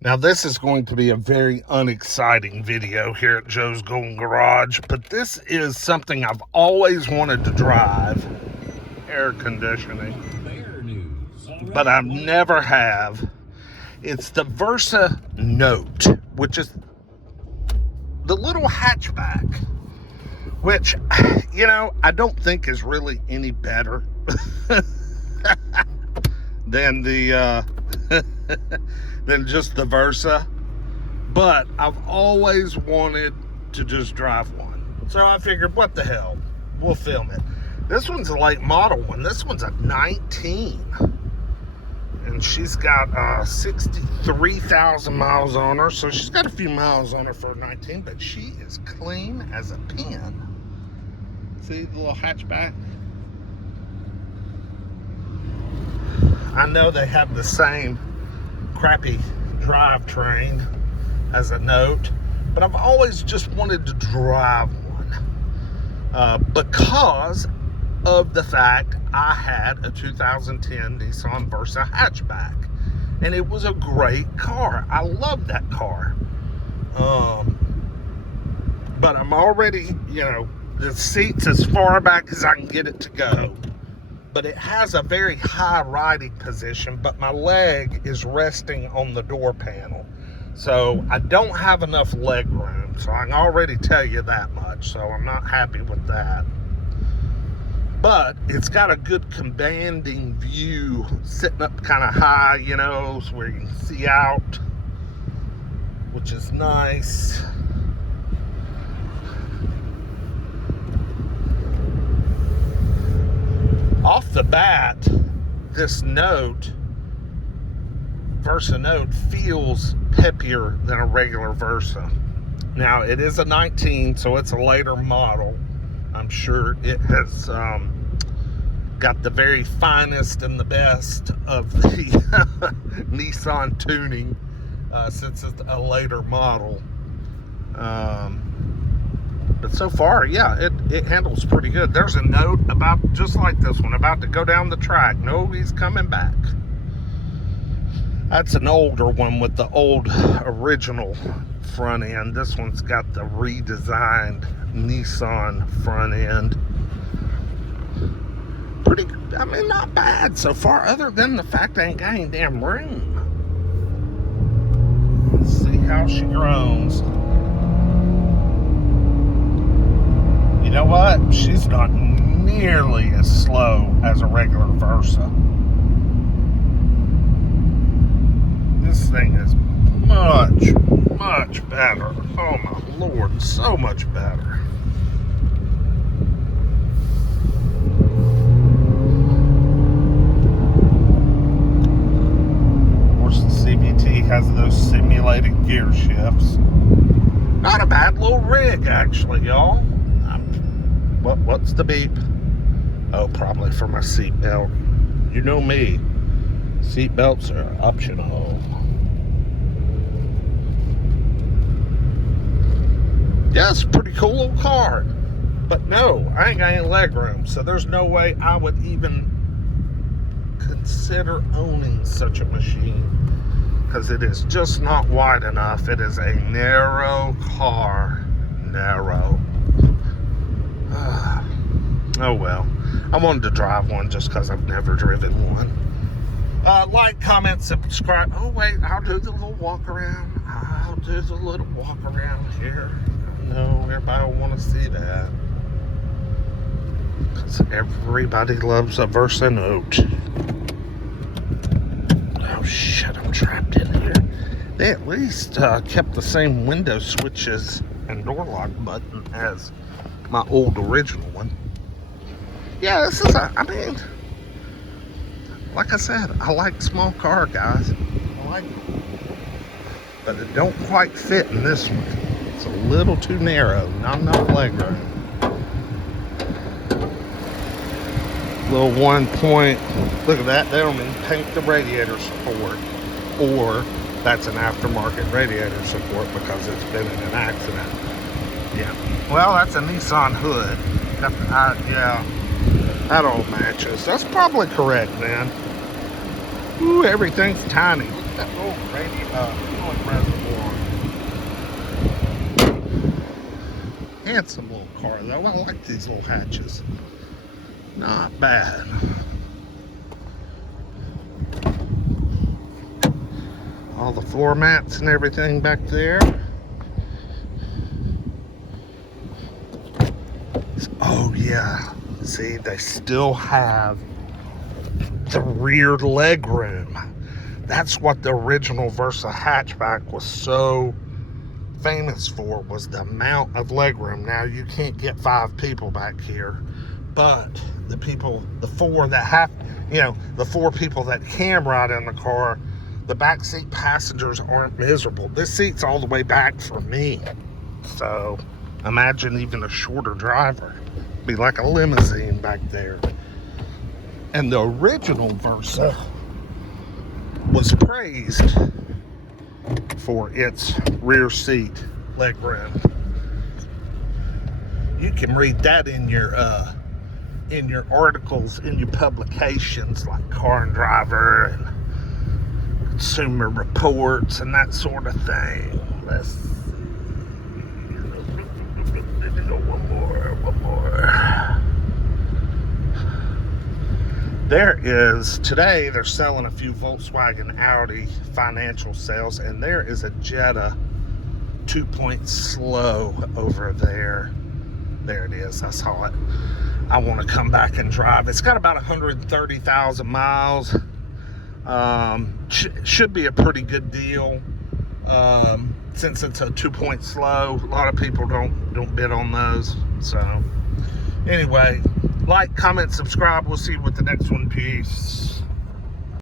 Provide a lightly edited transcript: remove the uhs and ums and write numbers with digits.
Now this is going to be a very unexciting video here at Joe's Golden Garage, but this is something I've always wanted to drive, air conditioning, but I've never have. It's the Versa Note, which is the little hatchback, which, you know, I don't think is really any better than the than just the Versa, but I've always wanted to just drive one, so I figured, what the hell, we'll film it. This one's a late model one. This one's a 19, and she's got 63,000 miles on her, so she's got a few miles on her for a 19, but she is clean as a pin. See the little hatchback? I know they have the same crappy drivetrain as a Note, but I've always just wanted to drive one because of the fact I had a 2010 Nissan Versa hatchback, and it was a great car. I love that car, but I'm already, you know, the seat's as far back as I can get it to go. But it has a very high riding position, but my leg is resting on the door panel. So I don't have enough leg room. So I can already tell you that much. So I'm not happy with that. But it's got a good commanding view, sitting up kind of high, you know, so where you can see out, which is nice. Off the bat, this Note, Versa Note, feels peppier than a regular Versa. Now, it is a 19, so it's a later model. I'm sure it has got the very finest and the best of the Nissan tuning, since it's a later model. But so far, yeah, it handles pretty good. There's a Note about just like this one, about to go down the track. No, he's coming back. That's an older one with the old original front end. This one's got the redesigned Nissan front end. Pretty, I mean, not bad so far, other than the fact I ain't got any damn room. Let's see how she groans. You know what? She's not nearly as slow as a regular Versa. This thing is much, much better. Oh my Lord, so much better. Of course, the CVT has those simulated gear shifts. Not a bad little rig, actually, y'all. What's the beep? Oh, probably for my seatbelt. You know me. Seatbelts are optional. Yeah, it's a pretty cool little car. But no, I ain't got any leg room, so there's no way I would even consider owning such a machine, because it is just not wide enough. It is a narrow car. Narrow. Oh well, I wanted to drive one just because I've never driven one. Like, comment, subscribe. Oh wait, I'll do the little walk around. I'll do the little walk around here. I know everybody will want to see that, because everybody loves a Versa Note. Oh shit, I'm trapped in here. They at least kept the same window switches and door lock button as my old original one. Yeah, this is I mean, like I said, I like small car, guys. I like it. But it don't quite fit in this one. It's a little too narrow, not enough leg room. Little 1 point, look at that, they don't even paint the radiator support. Or that's an aftermarket radiator support because it's been in an accident. Yeah, well, that's a Nissan hood. Yeah, that all matches. That's probably correct, man. Ooh, everything's tiny. Look at that little reservoir. Handsome little car though. I like these little hatches. Not bad. All the floor mats and everything back there. Oh yeah, see, they still have the rear leg room. That's what the original Versa hatchback was so famous for, was the amount of leg room. Now you can't get 5 people back here, but the people, the 4 that have, you know, the 4 people that can ride in the car, the backseat passengers aren't miserable. This seat's all the way back for me, so imagine even a shorter driver. Be like a limousine back there. And the original Versa was praised for its rear seat legroom. You can read that in your articles, in your publications like Car and Driver and Consumer Reports and that sort of thing. Let's see. One more. There is, today they're selling a few Volkswagen Audi financial sales, and there is a Jetta 2-point slow over there. There it is, I saw it. I want to come back and drive. It's got about 130,000 miles. Should be a pretty good deal. Since it's a 2-point slow, a lot of people don't bid on those. So anyway, like, comment, subscribe. We'll see you with the next one. Peace.